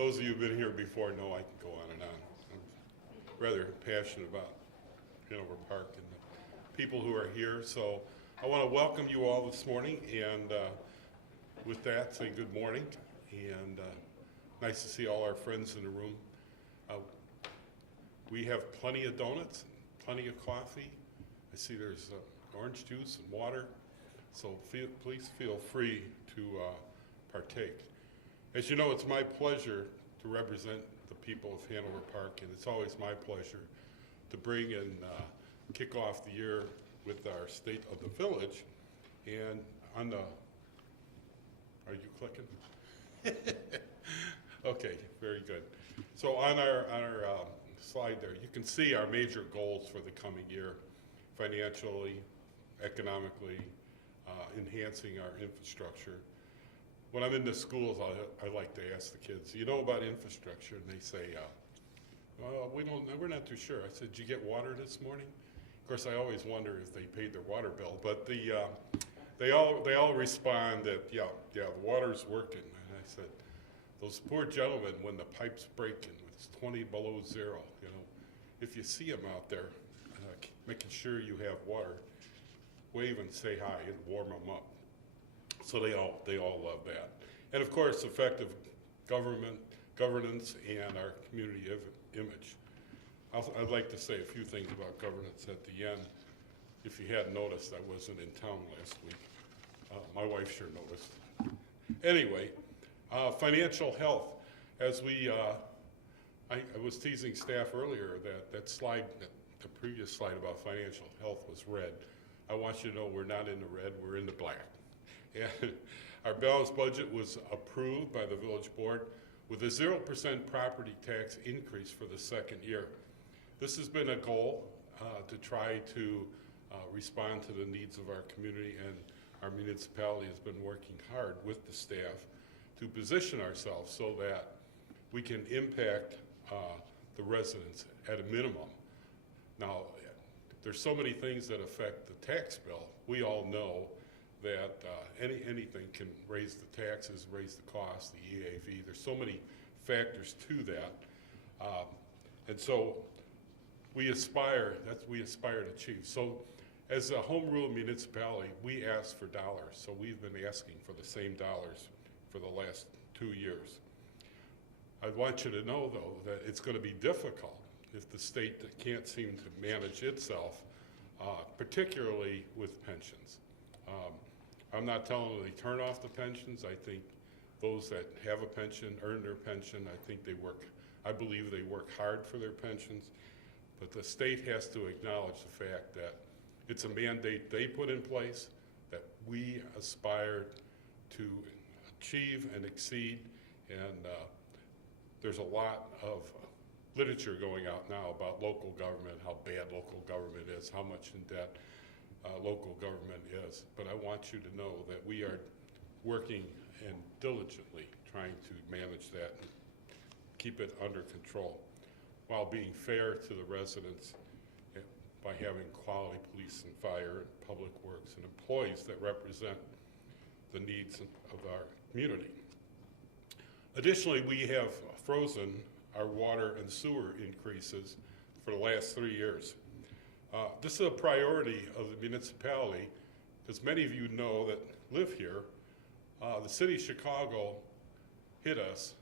those of you who've been here before know I can go on and on. I'm rather passionate about Hanover Park and the people who are here. So I want to welcome you all this morning, and with that, say good morning, and nice to see all our friends in the room. We have plenty of donuts, plenty of coffee. I see there's orange juice and water, so please feel free to partake. As you know, it's my pleasure to represent the people of Hanover Park, and it's always my pleasure to bring and kick off the year with our State of the Village. And on the, are you clicking? Okay, very good. So on our slide there, you can see our major goals for the coming year: financially, economically, enhancing our infrastructure. When I'm in the schools, I like to ask the kids, you know about infrastructure? And they say, well, we're not too sure. I said, did you get water this morning? Of course, I always wonder if they paid their water bill, but they all respond that, yeah, the water's working. And I said, those poor gentlemen, when the pipe's breaking, it's 20 below zero, you know, if you see them out there, making sure you have water, wave and say hi and warm them up. So they all love that. And of course, effective governance and our community image. I'd like to say a few things about governance at the end. If you hadn't noticed, I wasn't in town last week. My wife sure noticed. Anyway, financial health. As I was teasing staff earlier that slide, the previous slide about financial health was red. I want you to know we're not in the red, we're in the black. And our balanced budget was approved by the village board with a 0% property tax increase for the second year. This has been a goal to try to respond to the needs of our community, and our municipality has been working hard with the staff to position ourselves so that we can impact the residents at a minimum. Now, there's so many things that affect the tax bill. We all know that anything can raise the taxes, raise the cost, the EAV. There's so many factors to that. And so we aspire to achieve. So as a home rule municipality, we ask for dollars. So we've been asking for the same dollars for the last 2 years. I want you to know, though, that it's going to be difficult if the state can't seem to manage itself, particularly with pensions. I'm not telling them they turn off the pensions. I think those that have a pension, earn their pension, I believe they work hard for their pensions, but the state has to acknowledge the fact that it's a mandate they put in place that we aspire to achieve and exceed, and there's a lot of literature going out now about local government, how bad local government is, how much in debt local government is. But I want you to know that we are working and diligently trying to manage that and keep it under control while being fair to the residents by having quality police and fire and public works and employees that represent the needs of our community. Additionally, we have frozen our water and sewer increases for the last 3 years. This is a priority of the municipality because many of you know that live here. The city of Chicago hit us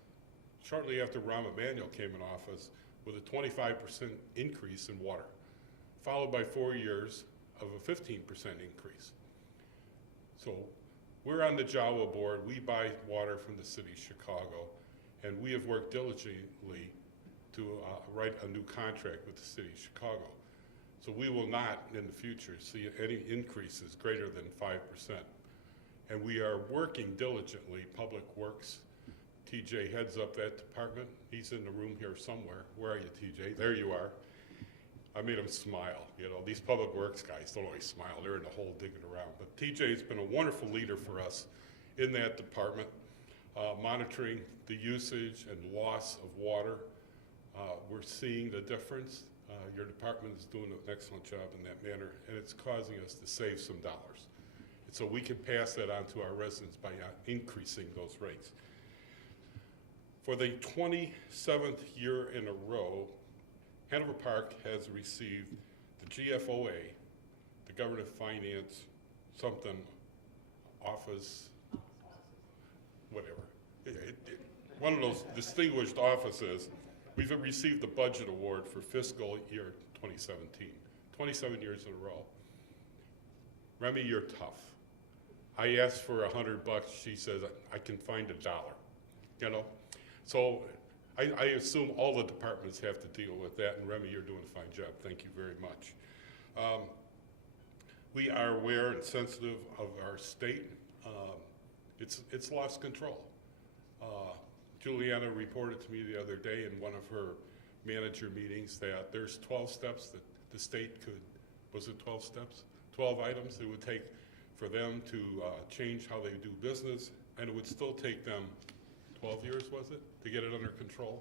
shortly after Rahm Emanuel came in office with a 25% increase in water, followed by 4 years of a 15% increase. So we're on the Jawa board. We buy water from the city of Chicago, and we have worked diligently to write a new contract with the city of Chicago. So we will not, in the future, see any increases greater than 5%. And we are working diligently. Public Works, TJ heads up that department. He's in the room here somewhere. Where are you, TJ? There you are. I made him smile. You know, these Public Works guys don't always smile. They're in the hole digging around. But TJ's been a wonderful leader for us in that department, monitoring the usage and loss of water. We're seeing the difference. Your department is doing an excellent job in that manner, and it's causing us to save some dollars. And so we can pass that on to our residents by increasing those rates. For the 27th year in a row, Hanover Park has received the GFOA, the Government Finance something office, whatever. One of those distinguished offices. We've received the budget award for fiscal year 2017, 27 years in a row. Remy, you're tough. I asked for $100. She says, I can find $1, you know? So I assume all the departments have to deal with that, and Remy, you're doing a fine job. Thank you very much. We are aware and sensitive of our state. It's lost control. Juliana reported to me the other day in one of her manager meetings that there's 12 steps that the state could, was it 12 steps? 12 items it would take for them to change how they do business, and it would still take them 12 years, was it, to get it under control?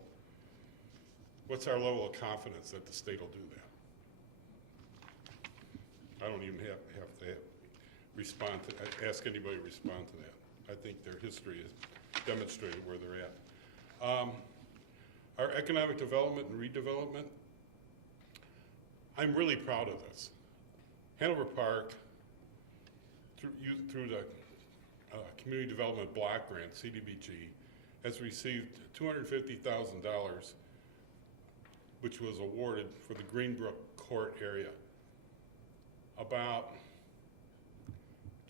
What's our level of confidence that the state will do that? I don't even have to respond to, ask anybody to respond to that. I think their history has demonstrated where they're at. Our economic development and redevelopment, I'm really proud of this. Hanover Park, through the Community Development Block Grant, CDBG, has received $250,000, which was awarded for the Greenbrook Court area. About,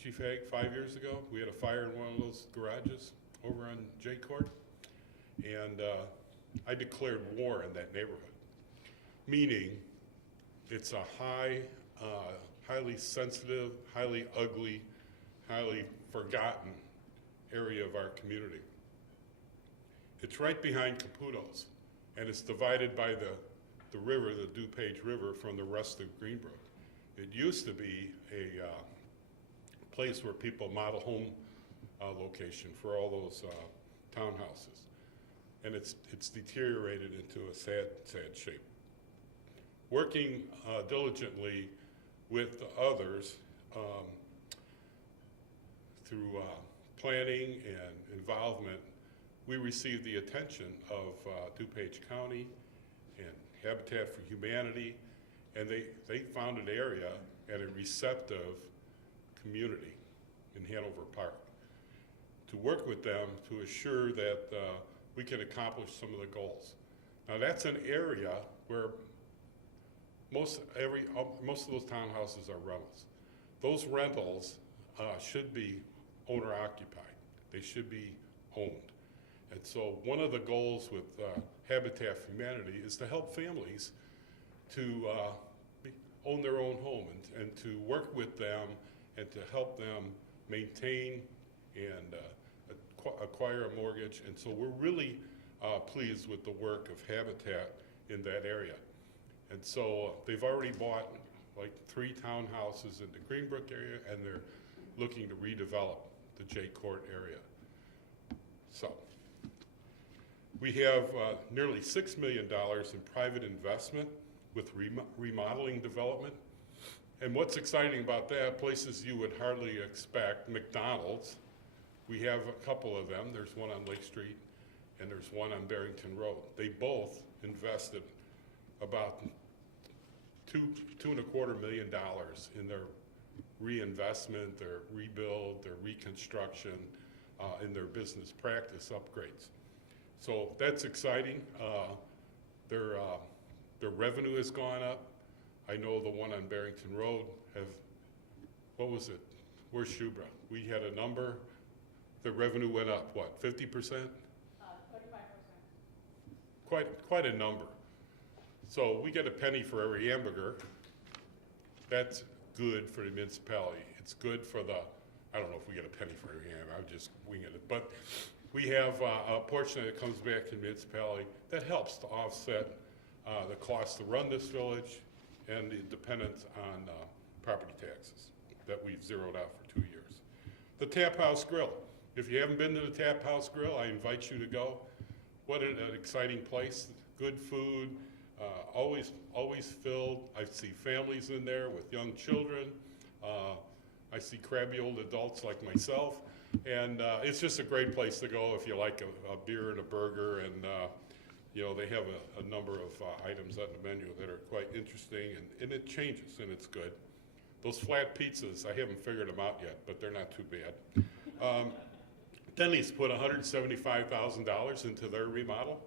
Chief Hague, 5 years ago, we had a fire in one of those garages over on J Court, and I declared war in that neighborhood, meaning it's a highly sensitive, highly ugly, highly forgotten area of our community. It's right behind Caputo's, and it's divided by the river, the DuPage River, from the rest of Greenbrook. It used to be a place where people model home location for all those townhouses, and it's deteriorated into a sad shape. Working diligently with the others through planning and involvement, we received the attention of DuPage County and Habitat for Humanity, and they found an area and a receptive community in Hanover Park to work with them to assure that we can accomplish some of the goals. Now that's an area where most of those townhouses are rentals. Those rentals should be owner occupied. They should be owned. And so one of the goals with Habitat for Humanity is to help families to own their own home and to work with them and to help them maintain and acquire a mortgage. And so we're really pleased with the work of Habitat in that area. And so they've already bought like 3 townhouses in the Greenbrook area, and they're looking to redevelop the J Court area. So we have nearly $6 million in private investment with remodeling development. And what's exciting about that, places you would hardly expect, McDonald's, we have a couple of them. There's one on Lake Street and there's one on Barrington Road. They both invested about $2.25 million in their reinvestment, their rebuild, their reconstruction, in their business practice upgrades. So that's exciting. Their revenue has gone up. I know the one on Barrington Road what was it? Where's Shubra? We had a number. The revenue went up, what, 50%? 35%. Quite a number. So we get a penny for every hamburger. That's good for the municipality. It's good for I don't know if we get a penny for every hamburger, I'm just winging it. But we have a portion that comes back to the municipality that helps to offset the cost to run this village and the dependence on property taxes that we've zeroed out for 2 years. The Tap House Grill. If you haven't been to the Tap House Grill, I invite you to go. What an exciting place. Good food, always filled. I see families in there with young children. I see crabby old adults like myself, and it's just a great place to go if you like a beer and a burger, and you know, they have a number of items on the menu that are quite interesting, and it changes, and it's good. Those flat pizzas, I haven't figured them out yet, but they're not too bad. Denny's put $175,000 into their remodel,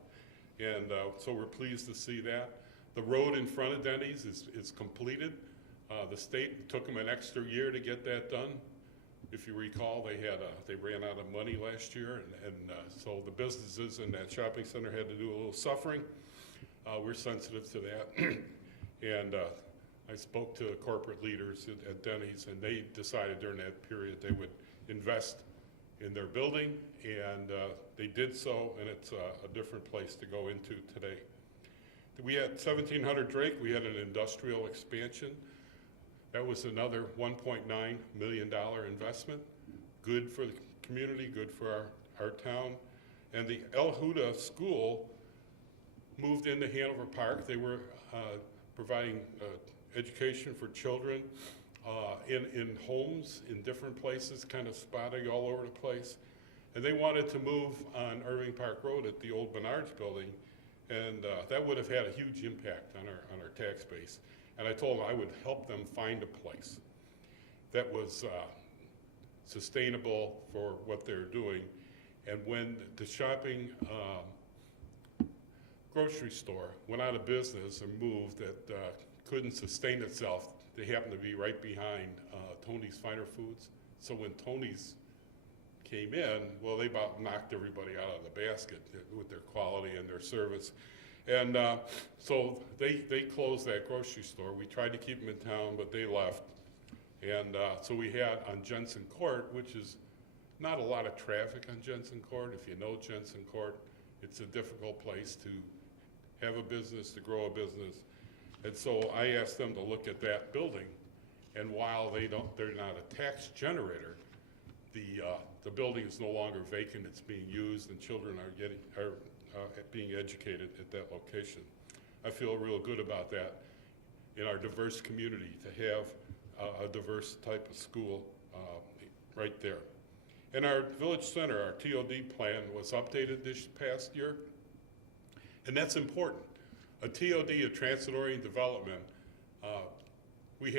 and so we're pleased to see that. The road in front of Denny's is completed. The state took them an extra year to get that done. If you recall, they ran out of money last year, and so the businesses in that shopping center had to do a little suffering. We're sensitive to that. And I spoke to corporate leaders at Denny's, and they decided during that period they would invest in their building, and they did so, and it's a different place to go into today. We had 1700 Drake, we had an industrial expansion. That was another $1.9 million investment. Good for the community, good for our town. And the El Huda School moved into Hanover Park. They were providing education for children in homes in different places, kind of spotting all over the place. And they wanted to move on Irving Park Road at the old Menards building, and that would have had a huge impact on our tax base. And I told them I would help them find a place that was sustainable for what they're doing. And when the shopping grocery store went out of business and moved, that couldn't sustain itself, they happened to be right behind Tony's Finer Foods. So when Tony's came in, well, they about knocked everybody out of the basket with their quality and their service. And so they closed that grocery store. We tried to keep them in town, but they left. And so we had on Jensen Court, which is not a lot of traffic on Jensen Court. If you know Jensen Court, it's a difficult place to have a business, to grow a business. And so I asked them to look at that building. And while they're not a tax generator, the building is no longer vacant. It's being used, and children are being educated at that location. I feel real good about that in our diverse community, to have a diverse type of school right there. And our village center, our TOD plan, was updated this past year, and that's important. A TOD, a transit-oriented development, we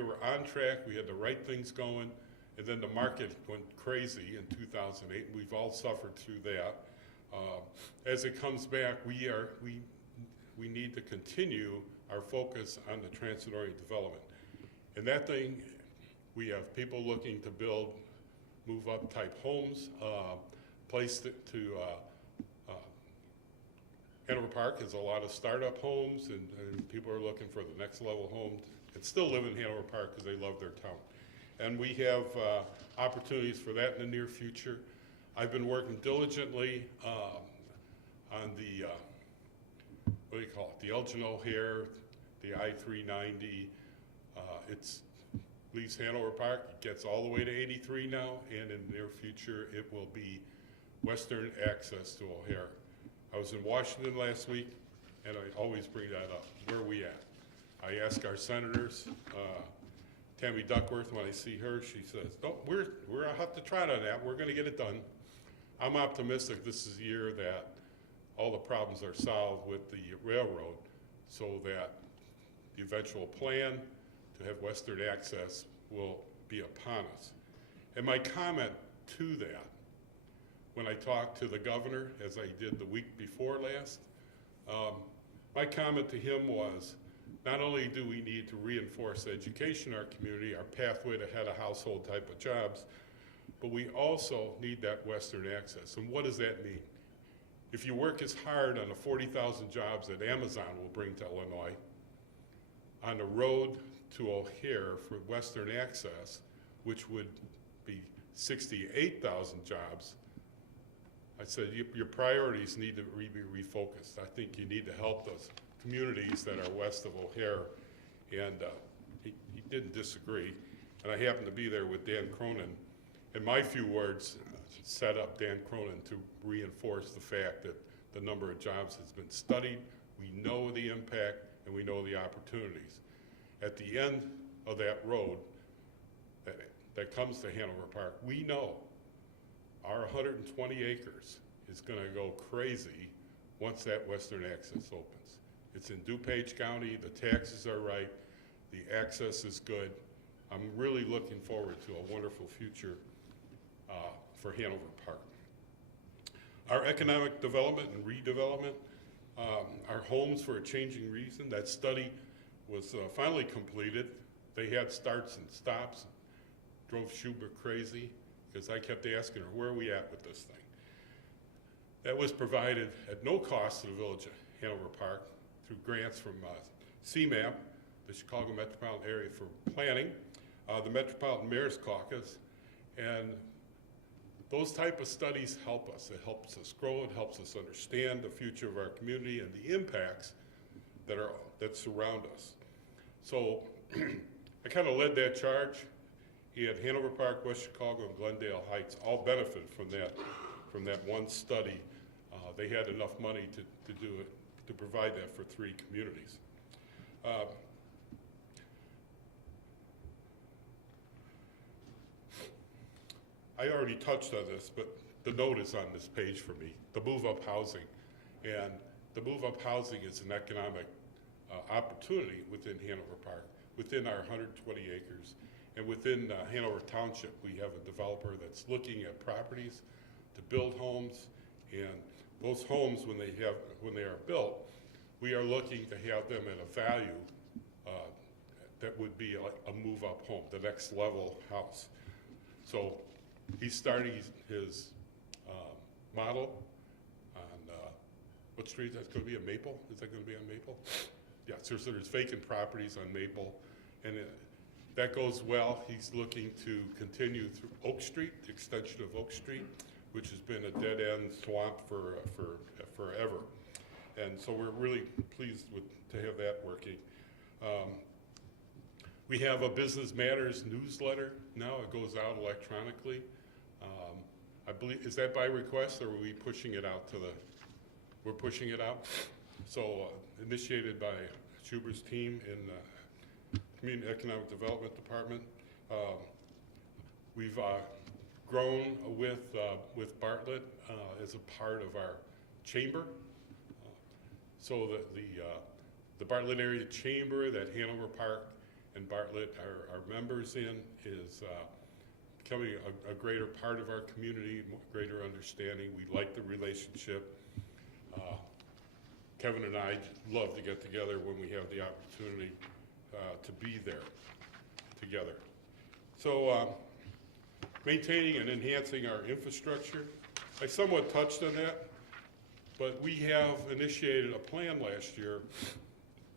were on track, we had the right things going, and then the market went crazy in 2008. We've all suffered through that. As it comes back, we need to continue our focus on the transit-oriented development. And that thing, we have people looking to build move-up type homes, place to Hanover Park has a lot of startup homes, and people are looking for the next level home and still live in Hanover Park because they love their town. And we have opportunities for that in the near future. I've been working diligently on the, what do you call it, the Elgin O'Hare, the I-390. It's leaves Hanover Park, it gets all the way to 83 now, and in the near future it will be western access to O'Hare. I was in Washington last week, and I always bring that up. Where are we at? I ask our senators, Tammy Duckworth, when I see her, she says, "No, we're hot to trot on that. We're going to get it done." I'm optimistic this is the year that all the problems are solved with the railroad, so that the eventual plan to have western access will be upon us. And my comment to that, when I talked to the governor, as I did the week before last, my comment to him was, not only do we need to reinforce education in our community, our pathway to head a household type of jobs, but we also need that western access. And what does that mean? If you work as hard on the 40,000 jobs that Amazon will bring to Illinois, on the road to O'Hare for western access, which would be 68,000 jobs, I said, your priorities need to be refocused. I think you need to help those communities that are west of O'Hare, and he didn't disagree. And I happened to be there with Dan Cronin, and my few words set up Dan Cronin to reinforce the fact that the number of jobs has been studied, we know the impact, and we know the opportunities. At the end of that road, that comes to Hanover Park, we know our 120 acres is going to go crazy once that western access opens. It's in DuPage County, the taxes are right, the access is good. I'm really looking forward to a wonderful future for Hanover Park. Our economic development and redevelopment, our homes for a changing reason, that study was finally completed. They had starts and stops, drove Schubert crazy because I kept asking her, where are we at with this thing? That was provided at no cost to the village of Hanover Park through grants from CMAP, the Chicago Metropolitan Area for Planning, the Metropolitan Mayor's Caucus, and those type of studies help us. It helps us grow, it helps us understand the future of our community and the impacts that surround us. So I kind of led that charge. Hanover Park, West Chicago, and Glendale Heights all benefited from that one study. They had enough money to do it, to provide that for 3 communities. I already touched on this, but the note is on this page for me, the move-up housing. And the move-up housing is an economic opportunity within Hanover Park, within our 120 acres. And within Hanover Township, we have a developer that's looking at properties to build homes. And those homes, when they are built, we are looking to have them at a value that would be a move-up home, the next level house. So he's starting his model on, what street is that going to be, on Maple? Is that going to be on Maple? Yeah, so there's vacant properties on Maple, and that goes well. He's looking to continue through Oak Street, the extension of Oak Street, which has been a dead-end swamp for forever. And so we're really pleased to have that working. We have a Business Matters newsletter now. It goes out electronically. I believe, is that by request, or are we pushing it out we're pushing it out? So initiated by Schubert's team in the Community Economic Development Department. We've grown with Bartlett as a part of our chamber. So the Bartlett Area Chamber that Hanover Park and Bartlett are members in is becoming a greater part of our community, greater understanding. We like the relationship. Kevin and I love to get together when we have the opportunity to be there together. So maintaining and enhancing our infrastructure. I somewhat touched on that, but we have initiated a plan last year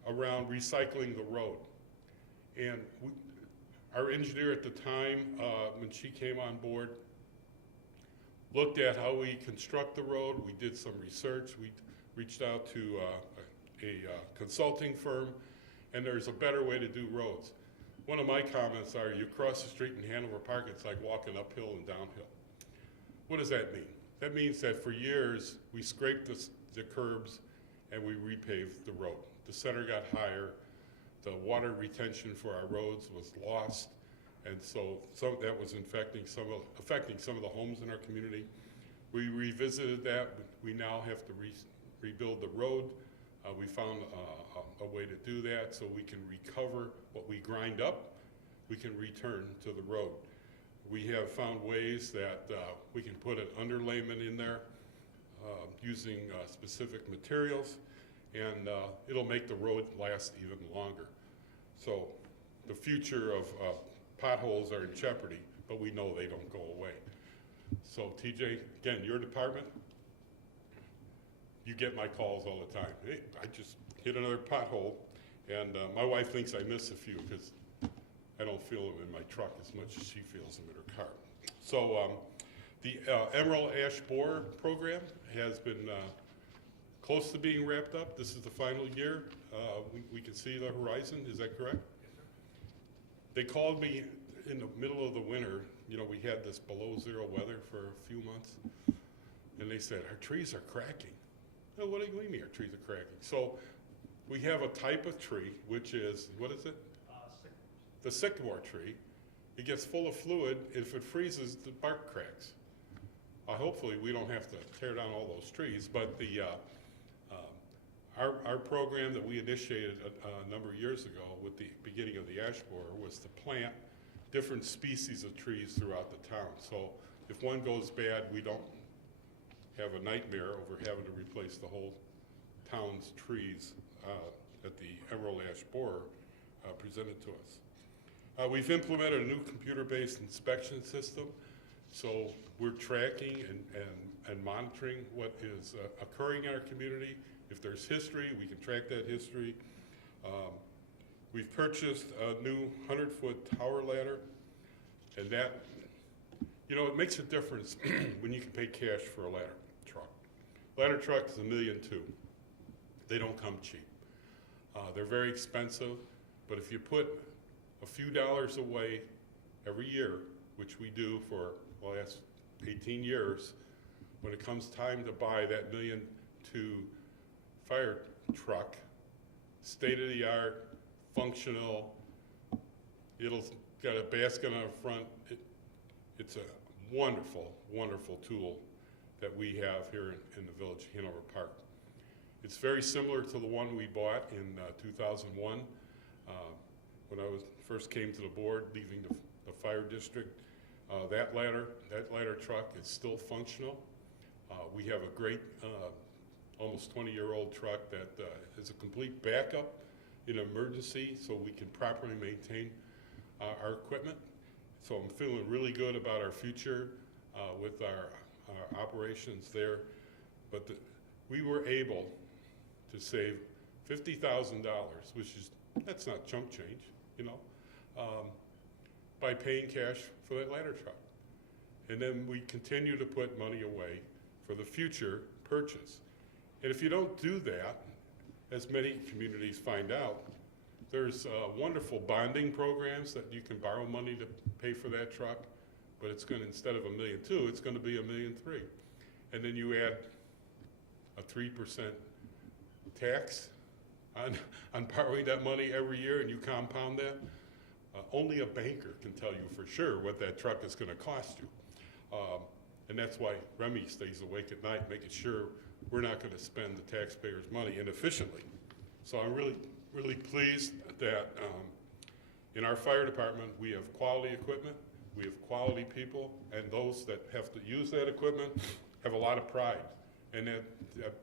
around recycling the road. And our engineer at the time, when she came on board, looked at how we construct the road. We did some research. We reached out to a consulting firm, and there's a better way to do roads. One of my comments are, you cross the street in Hanover Park, it's like walking uphill and downhill. What does that mean? That means that for years, we scraped the curbs and we repaved the road. The center got higher, the water retention for our roads was lost, and so that was affecting some of the homes in our community. We revisited that. We now have to rebuild the road. We found a way to do that so we can recover what we grind up, we can return to the road. We have found ways that we can put an underlayment in there using specific materials, and it'll make the road last even longer. So the future of potholes are in jeopardy, but we know they don't go away. So TJ, again, your department, you get my calls all the time. Hey, I just hit another pothole, and my wife thinks I miss a few because I don't feel them in my truck as much as she feels them in her car. So the Emerald Ash Borer program has been close to being wrapped up. This is the final year. We can see the horizon, is that correct? They called me in the middle of the winter. You know, we had this below zero weather for a few months, and they said, our trees are cracking. Oh, what do you mean our trees are cracking? So we have a type of tree, which is, what is it? Sycamore. The sycamore tree. it gets full of fluid. If it freezes, the bark cracks. Hopefully, we don't have to tear down all those trees, but our program that we initiated a number of years ago with the beginning of the ash borer was to plant different species of trees throughout the town. So if one goes bad, we don't have a nightmare over having to replace the whole town's trees that the emerald ash borer presented to us. We've implemented a new computer-based inspection system, so we're tracking and monitoring what is occurring in our community. If there's history, we can track that history. We've purchased a new 100-foot tower ladder, and that, you know, it makes a difference when you can pay cash for a ladder truck. Ladder truck is $1.2 million. They don't come cheap. They're very expensive, but if you put a few dollars away every year, which we do for the last 18 years, when it comes time to buy that $1.2 million fire truck, state-of-the-art, functional, it'll got a basket on the front. It's a wonderful, wonderful tool that we have here in the Village of Hanover Park. It's very similar to the one we bought in 2001 when I first came to the board, leaving the fire district. That ladder truck is still functional. We have a great, almost 20-year-old truck that is a complete backup in emergency, so we can properly maintain our equipment. So I'm feeling really good about our future with our operations there. But we were able to save $50,000, that's not chump change, you know, by paying cash for that ladder truck. And then we continue to put money away for the future purchase. And if you don't do that, as many communities find out, there's wonderful bonding programs that you can borrow money to pay for that truck, but it's going to, instead of $1.2 million, it's going to be $1.3 million. And then you add a 3% tax on borrowing that money every year, and you compound that. Only a banker can tell you for sure what that truck is going to cost you. And that's why Remy stays awake at night, making sure we're not going to spend the taxpayers' money inefficiently. So I'm really, really pleased that in our fire department, we have quality equipment, we have quality people, and those that have to use that equipment have a lot of pride. And that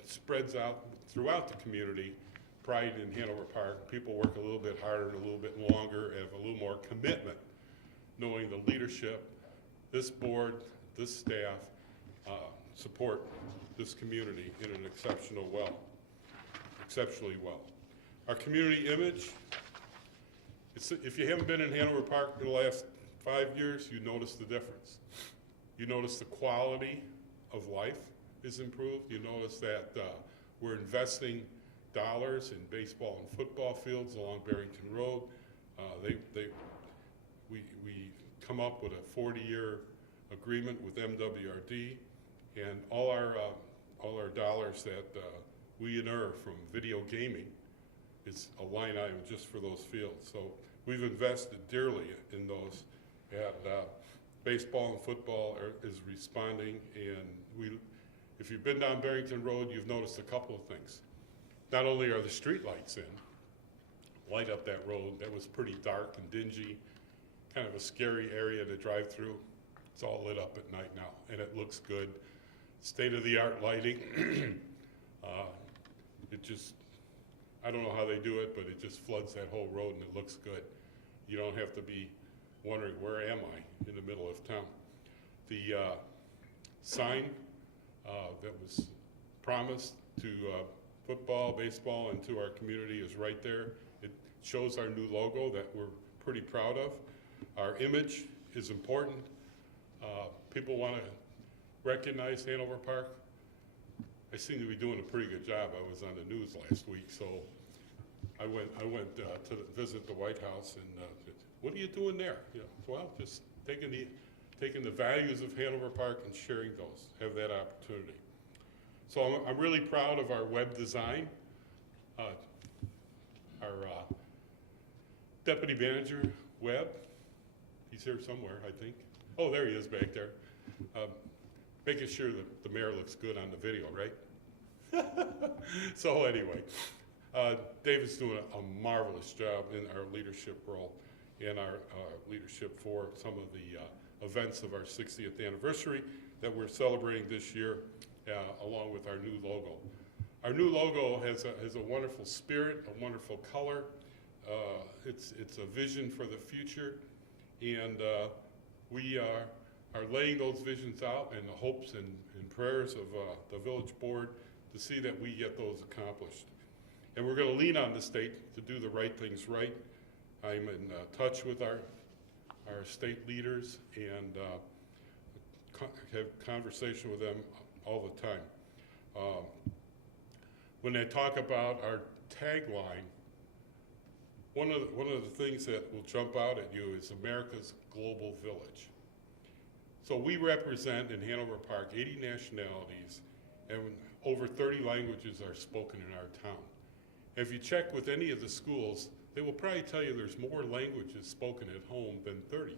spreads out throughout the community, pride in Hanover Park. People work a little bit harder and a little bit longer, and have a little more commitment, knowing the leadership, this board, this staff, support this community in an exceptionally well. Our community image, if you haven't been in Hanover Park in the last 5 years, you notice the difference. You notice the quality of life is improved. You notice that we're investing dollars in baseball and football fields along Barrington Road. We come up with a 40-year agreement with MWRD, and all our dollars that we earn from video gaming is a line item just for those fields. So we've invested dearly in those, and baseball and football is responding. And if you've been down Barrington Road, you've noticed a couple of things. Not only are the street lights in, light up that road that was pretty dark and dingy, kind of a scary area to drive through. It's all lit up at night now, and it looks good. State-of-the-art lighting. It just, I don't know how they do it, but it just floods that whole road and it looks good. You don't have to be wondering, where am I in the middle of town? The sign that was promised to football, baseball, and to our community is right there. It shows our new logo that we're pretty proud of. Our image is important. People want to recognize Hanover Park. I seem to be doing a pretty good job. I was on the news last week, so I went to visit the White House, and what are you doing there? You know, well, just taking the values of Hanover Park and sharing those, have that opportunity. So I'm really proud of our web design. Our deputy manager, Webb, He's here somewhere, I think. Oh, there he is back there. Making sure that the mayor looks good on the video, right? So anyway, David's doing a marvelous job in our leadership role, in our leadership for some of the events of our 60th anniversary that we're celebrating this year, along with our new logo. Our new logo has a wonderful spirit, a wonderful color. It's a vision for the future, and we are laying those visions out in the hopes and prayers of the village board to see that we get those accomplished. And we're going to lean on the state to do the right things right. I'm in touch with our state leaders and have conversation with them all the time. When they talk about our tagline, one of the things that will jump out at you is America's Global Village. So we represent in Hanover Park 80 nationalities, and over 30 languages are spoken in our town. If you check with any of the schools, they will probably tell you there's more languages spoken at home than 30.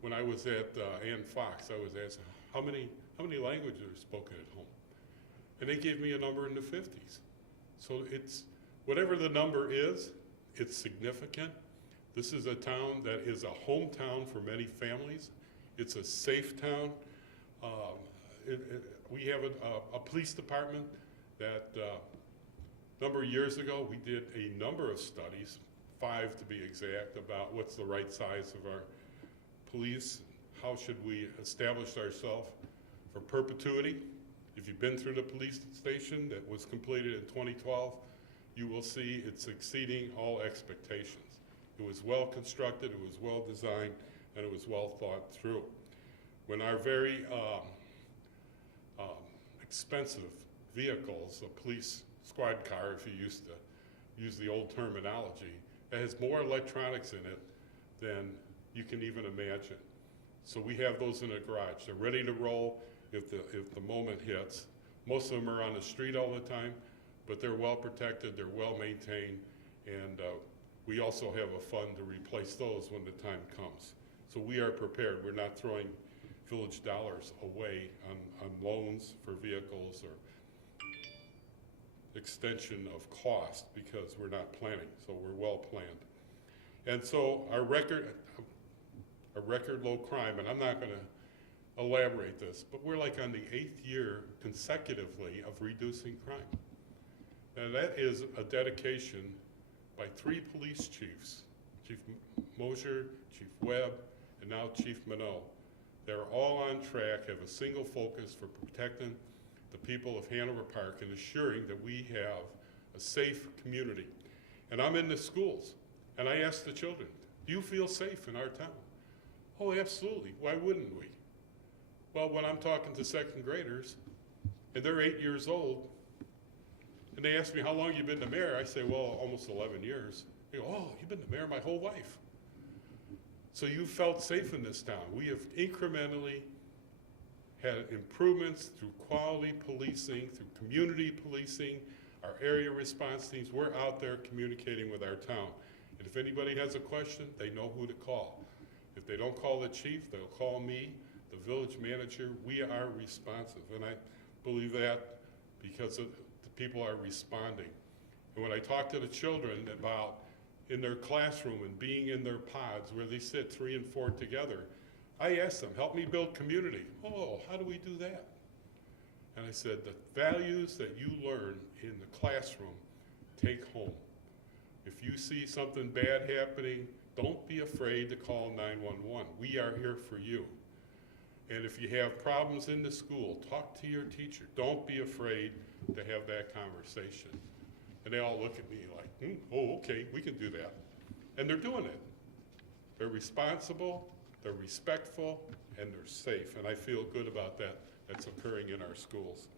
When I was at Ann Fox, I was asked, how many languages are spoken at home? And they gave me a number in the 50s. So it's, whatever the number is, it's significant. This is a town that is a hometown for many families. It's a safe town. We have a police department that a number of years ago, we did a number of studies, 5 to be exact, about what's the right size of our police, how should we establish ourselves for perpetuity. If you've been through the police station that was completed in 2012, you will see it's exceeding all expectations. It was well constructed, it was well designed, and it was well thought through. When our very expensive vehicles, a police squad car, if you used to use the old terminology, that has more electronics in it than you can even imagine. So we have those in the garage. They're ready to roll if the moment hits. Most of them are on the street all the time, but they're well protected, they're well maintained, and we also have a fund to replace those when the time comes. So we are prepared. We're not throwing village dollars away on loans for vehicles or extension of cost because we're not planning, so we're well planned. And so our record low crime, and I'm not going to elaborate this, but we're like on the 8th year consecutively of reducing crime. And that is a dedication by 3 police chiefs, Chief Mosier, Chief Webb, and now Chief Minot. They're all on track, have a single focus for protecting the people of Hanover Park and assuring that we have a safe community. And I'm in the schools, and I ask the children, do you feel safe in our town? Oh, absolutely. Why wouldn't we? Well, when I'm talking to 2nd graders, and they're 8 years old, and they ask me, how long you been the mayor? I say, well, almost 11 years. They go, oh, you've been the mayor my whole life. So you felt safe in this town. We have incrementally had improvements through quality policing, through community policing, our area response teams. We're out there communicating with our town. And if anybody has a question, they know who to call. If they don't call the chief, they'll call me, the village manager. We are responsive, and I believe that because the people are responding. And when I talk to the children about in their classroom and being in their pods where they sit 3 and 4 together, I asked them, help me build community. Oh, how do we do that? And I said, the values that you learn in the classroom, take home. If you see something bad happening, don't be afraid to call 911. We are here for you. And if you have problems in the school, talk to your teacher. Don't be afraid to have that conversation. And they all look at me like, oh, okay, we can do that. And they're doing it. They're responsible, they're respectful, and they're safe. And I feel good about that. That's occurring in our schools.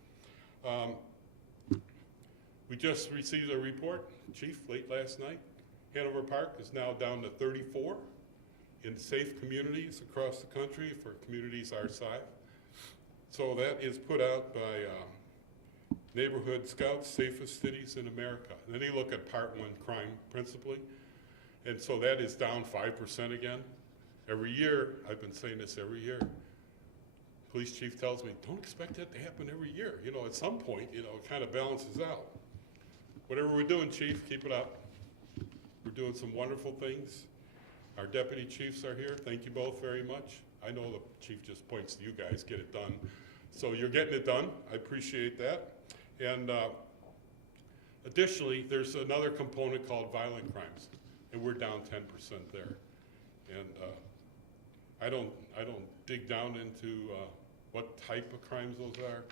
We just received a report, Chief, late last night. Hanover Park is now down to 34 in safe communities across the country for communities our size. So that is put out by Neighborhood Scouts, Safest Cities in America. And then they look at Part 1 crime principally. And so that is down 5% again. Every year, I've been saying this every year, police chief tells me, don't expect that to happen every year. You know, at some point, you know, it kind of balances out. Whatever we're doing, chief, keep it up. We're doing some wonderful things. Our deputy chiefs are here. Thank you both very much. I know the chief just points to you guys, get it done. So you're getting it done. I appreciate that. And additionally, there's another component called violent crimes, and we're down 10% there. And I don't dig down into what type of crimes those are,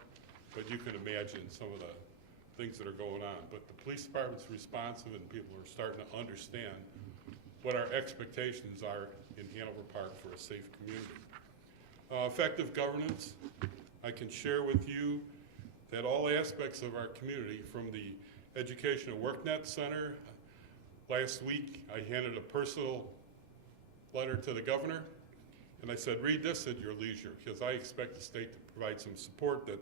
but you can imagine some of the things that are going on. But the police department's responsive, and people are starting to understand what our expectations are in Hanover Park for a safe community. Effective governance, I can share with you that all aspects of our community, from the Educational WorkNet Center, last week I handed a personal letter to the governor, and I said, read this at your leisure, because I expect the state to provide some support that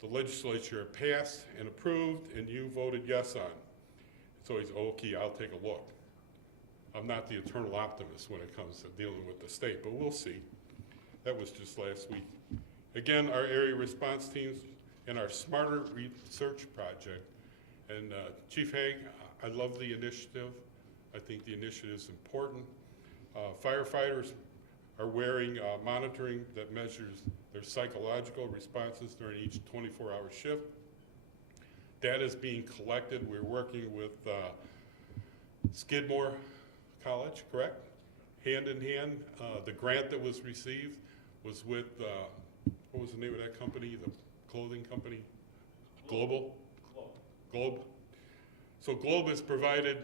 the legislature passed and approved and you voted yes on. So he's, okay, I'll take a look. I'm not the eternal optimist when it comes to dealing with the state, but we'll see. That was just last week. Again, our area response teams and our Smarter Research Project. And Chief Haig, I love the initiative. I think the initiative is important. Firefighters are wearing monitoring that measures their psychological responses during each 24-hour shift. Data is being collected. We're working with Skidmore College, correct? Hand in hand. The grant that was received was with, what was the name of that company? The clothing company? Global? Globe. So Globe has provided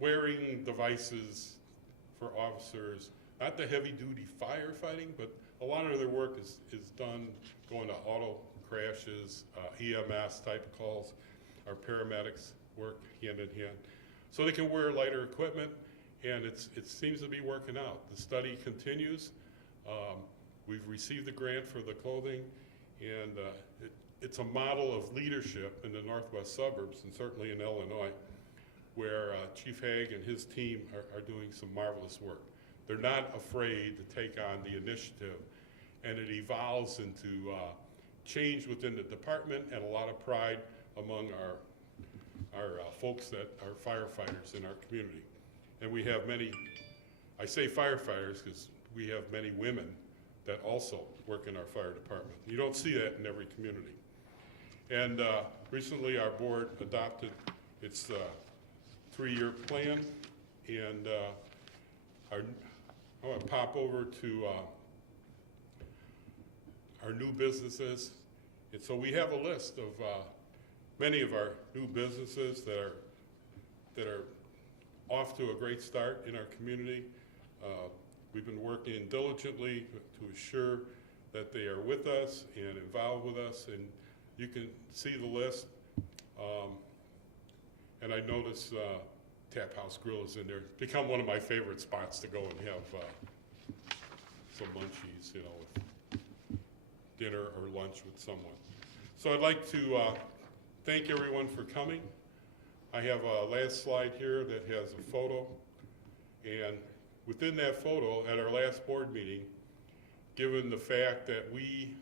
wearing devices for officers, not the heavy duty firefighting, but a lot of their work is done going to auto crashes, EMS type of calls. Our paramedics work hand in hand. So they can wear lighter equipment, and it seems to be working out. The study continues. We've received the grant for the clothing, and it's a model of leadership in the northwest suburbs, and certainly in Illinois, where Chief Haig and his team are doing some marvelous work. They're not afraid to take on the initiative, and it evolves into change within the department and a lot of pride among our folks that are firefighters in our community. And we have many, I say firefighters because we have many women that also work in our fire department. You don't see that in every community. And recently our board adopted its 3-year plan, and I want to pop over to our new businesses. And so we have a list of many of our new businesses that are off to a great start in our community. We've been working diligently to assure that they are with us and involved with us, and you can see the list. And I notice Tap House Grill is in there. It's become one of my favorite spots to go and have some munchies, you know, with dinner or lunch with someone. So I'd like to thank everyone for coming. I have a last slide here that has a photo, and within that photo, at our last board meeting, given the fact that we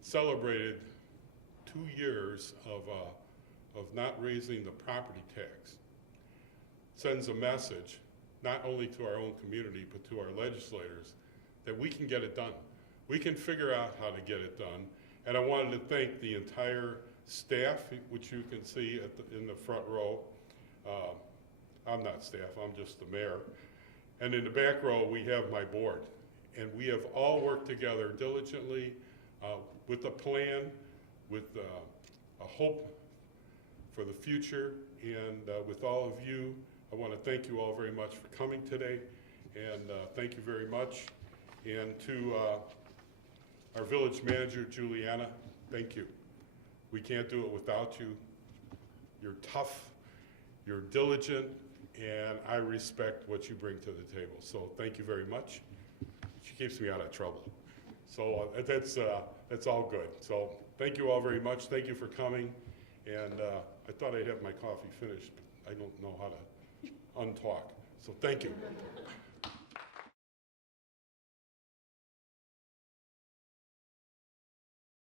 celebrated 2 years of not raising the property tax, sends a message not only to our own community but to our legislators that we can get it done. We can figure out how to get it done. And I wanted to thank the entire staff, which you can see in the front row. I'm not staff, I'm just the mayor. And in the back row, we have my board. And we have all worked together diligently with a plan, with a hope for the future. And with all of you, I want to thank you all very much for coming today. And thank you very much. And to our village manager, Juliana, thank you. We can't do it without you. You're tough, you're diligent, and I respect what you bring to the table. So thank you very much. She keeps me out of trouble. So that's all good. So thank you all very much. Thank you for coming. And I thought I'd have my coffee finished, but I don't know how to untalk. So thank you.